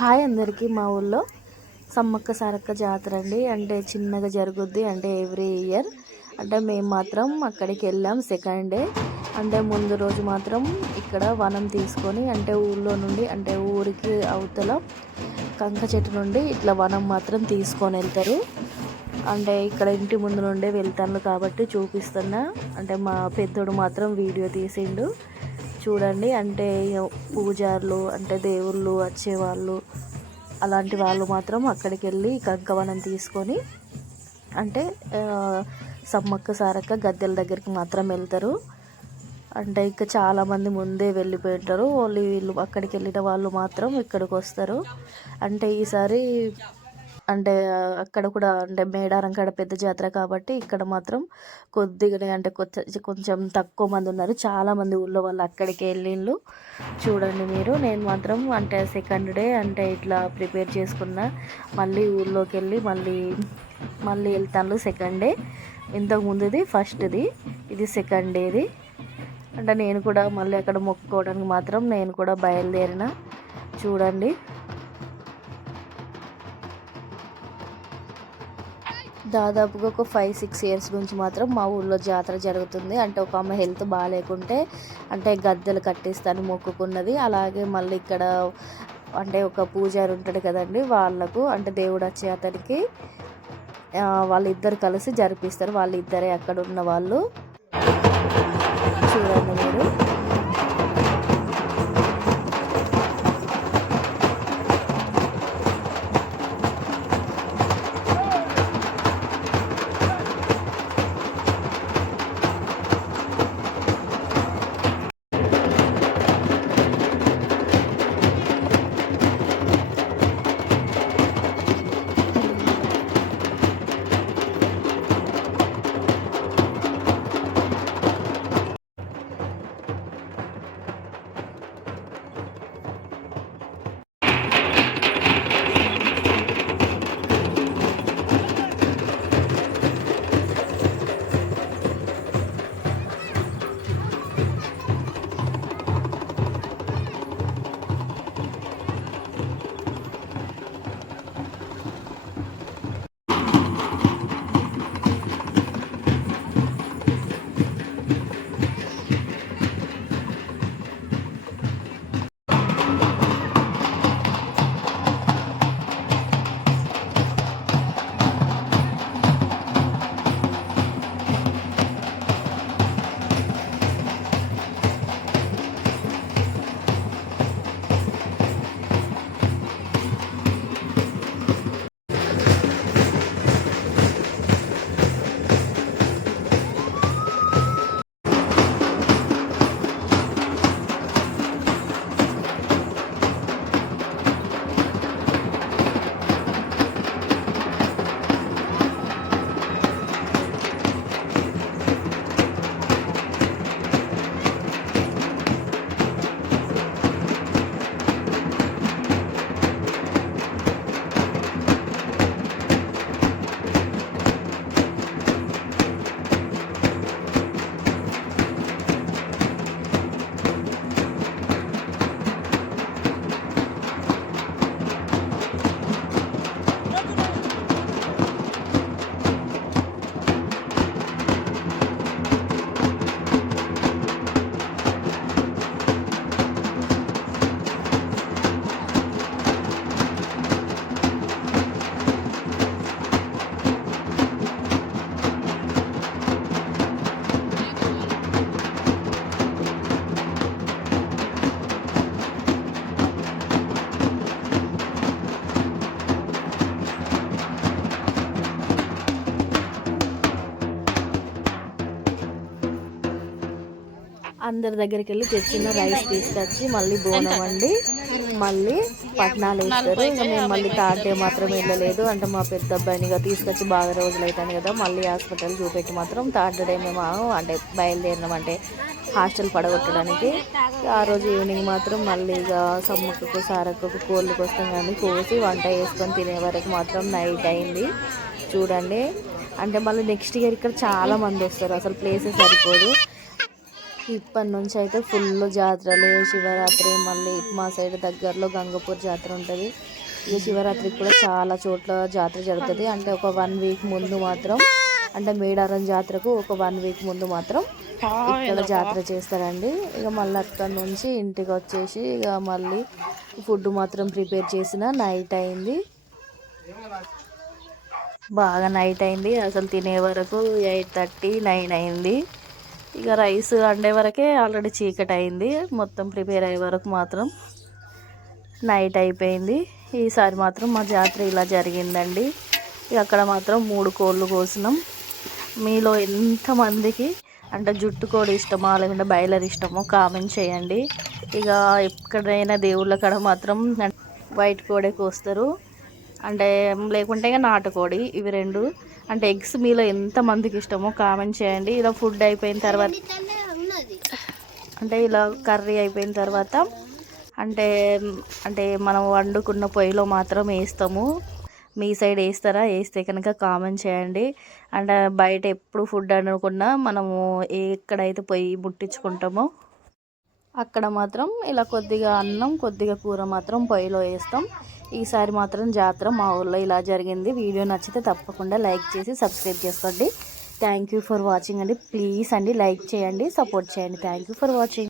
Hi అందరికీ మా ఊళ్ళో సమ్మక్క సారక్క జాతర అండి. అంటే చిన్నగా జరుగుద్ది. అంటే ఎవ్రీ ఇయర్. అంటే మేము మాత్రం అక్కడికి వెళ్ళాం సెకండ్ డే. అంటే ముందు రోజు మాత్రం ఇక్కడ వనం తీసుకొని అంటే ఊళ్ళో నుండి అంటే ఊరికి అవతల కంక చెట్టు నుండి ఇట్లా వనం మాత్రం తీసుకొని వెళ్తారు. అంటే ఇక్కడ ఇంటి ముందు నుండే వెళ్తాను కాబట్టి చూపిస్తున్నా. అంటే మా పెద్దోడు మాత్రం వీడియో తీసిండు. చూడండి. అంటే పూజారులు అంటే దేవుళ్ళు వచ్చేవాళ్ళు అలాంటి వాళ్ళు మాత్రం అక్కడికి వెళ్ళి కంకవనం తీసుకొని అంటే సమ్మక్క సారక్క గద్దెల దగ్గరికి మాత్రం వెళ్తారు. అంటే ఇంకా చాలామంది ముందే వెళ్ళిపోయింటారు. ఓన్లీ వీళ్ళు అక్కడికి వెళ్ళిన వాళ్ళు మాత్రం ఇక్కడికి వస్తారు. అంటే ఈసారి అంటే అక్కడ కూడా అంటే మేడారం కాడ పెద్ద జాతర కాబట్టి ఇక్కడ మాత్రం కొద్దిగానే అంటే కొంచెం కొంచెం తక్కువ మంది ఉన్నారు. చాలామంది ఊళ్ళో వాళ్ళు అక్కడికి వెళ్ళిండ్రు చూడండి మీరు. నేను మాత్రం అంటే సెకండ్ డే అంటే ఇట్లా ప్రిపేర్ చేసుకున్న. మళ్ళీ ఊళ్ళోకి వెళ్ళి మళ్ళీ మళ్ళీ వెళ్తాను సెకండ్ డే ఇంతకు ముందుది ఫస్ట్ది ఇది సెకండ్ డేది అంటే నేను కూడా మళ్ళీ అక్కడ మొక్కుకోవడానికి మాత్రం నేను కూడా బయలుదేరిన. చూడండి. దాదాపుగా ఒక ఫైవ్ సిక్స్ ఇయర్స్ నుంచి మాత్రం మా ఊళ్ళో జాతర జరుగుతుంది. అంటే ఒక అమ్మ హెల్త్ బాగాలేకుంటే అంటే గద్దెలు కట్టిస్తాను మొక్కుకున్నది. అలాగే మళ్ళీ ఇక్కడ అంటే ఒక పూజారి ఉంటాడు కదండి వాళ్ళకు అంటే దేవుడు వచ్చే అతనికి వాళ్ళిద్దరు కలిసి జరిపిస్తారు. వాళ్ళిద్దరే అక్కడ ఉన్న వాళ్ళు. చూడండి మీరు. అందరి దగ్గరికి వెళ్ళి తెచ్చిన రైస్ తీసుకొచ్చి మళ్ళీ బోనం వండి మళ్ళీ పట్నాలు వేస్తారు. ఇంకా మేము మళ్ళీ తాటే మాత్రం వెళ్ళలేదు. అంటే మా పెద్ద అబ్బాయిని తీసుకొచ్చి బాగా రోజులు అవుతాను కదా మళ్ళీ హాస్పిటల్ చూపెట్టి మాత్రం థర్డ్ డే మేము అంటే బయలుదేరినాం అంటే హాస్టల్ పడగొట్టడానికి. ఆ రోజు ఈవినింగ్ మాత్రం మళ్ళీ ఇక సమ్మక్కకు సారక్కకు కోళ్ళు కోసం కానీ కోసి వంట వేసుకొని తినే వరకు మాత్రం నైట్ అయింది. చూడండి. అంటే మళ్ళీ నెక్స్ట్ ఇయర్ ఇక్కడ చాలా మంది వస్తారు. అసలు ప్లేసెస్ సరిపోదు. ఇప్పటి నుంచి అయితే ఫుల్ జాతరలు శివరాత్రి మళ్ళీ మా సైడ్ దగ్గరలో గంగపూర్ జాతర ఉంటుంది. ఈ శివరాత్రికి కూడా చాలా చోట్ల జాతర జరుగుతుంది. అంటే ఒక వన్ వీక్ ముందు మాత్రం అంటే మేడారం జాతరకు ఒక వన్ వీక్ ముందు మాత్రం ఇక్కడ జాతర చేస్తారండి. ఇక మళ్ళీ అక్కడ నుంచి ఇంటికి వచ్చేసి ఇక మళ్ళీ ఫుడ్ మాత్రం ప్రిపేర్ చేసిన నైట్ అయింది. బాగా నైట్ అయింది. అసలు తినే వరకు ఎయిట్ థర్టీ నైన్ అయింది. ఇక రైస్ వండే వరకే ఆల్రెడీ చీకటి అయింది. మొత్తం ప్రిపేర్ అయ్యే వరకు మాత్రం నైట్ అయిపోయింది. ఈసారి మాత్రం మా జాతర ఇలా జరిగిందండి. ఇక అక్కడ మాత్రం మూడు కోళ్ళు కోసినాం. మీలో ఎంతమందికి అంటే జుట్టు కోడి ఇష్టమా లేకుంటే బయలర్ ఇష్టమో కామెంట్ చేయండి. ఇక ఎక్కడైనా దేవుళ్ళ కాడ మాత్రం వైట్ కోడే కోస్తారు. అంటే లేకుంటే నాటుకోడి ఇవి రెండు. అంటే ఎగ్స్ మీలో ఎంతమందికి ఇష్టమో కామెంట్ చేయండి. ఇలా ఫుడ్ అయిపోయిన తర్వాత అంటే ఇలా కర్రీ అయిపోయిన తర్వాత అంటే అంటే మనం వండుకున్న పొయ్యిలో మాత్రం వేస్తాము. మీ సైడ్ వేస్తారా? వేస్తే కనుక కామెంట్ చేయండి. అంటే బయట ఎప్పుడు ఫుడ్ అనుకున్నా మనము ఎక్కడైతే పొయ్యి ముట్టించుకుంటామో అక్కడ మాత్రం ఇలా కొద్దిగా అన్నం కొద్దిగా కూర మాత్రం పొయ్యిలో వేస్తాం. ఈసారి మాత్రం జాతర మా ఊళ్ళో ఇలా జరిగింది. వీడియో నచ్చితే తప్పకుండా లైక్ చేసి సబ్స్క్రైబ్ చేసుకోండి. థ్యాంక్ యూ ఫర్ వాచింగ్ అండి. ప్లీజ్ అండి లైక్ చేయండి సపోర్ట్ చేయండి. Thank you for watching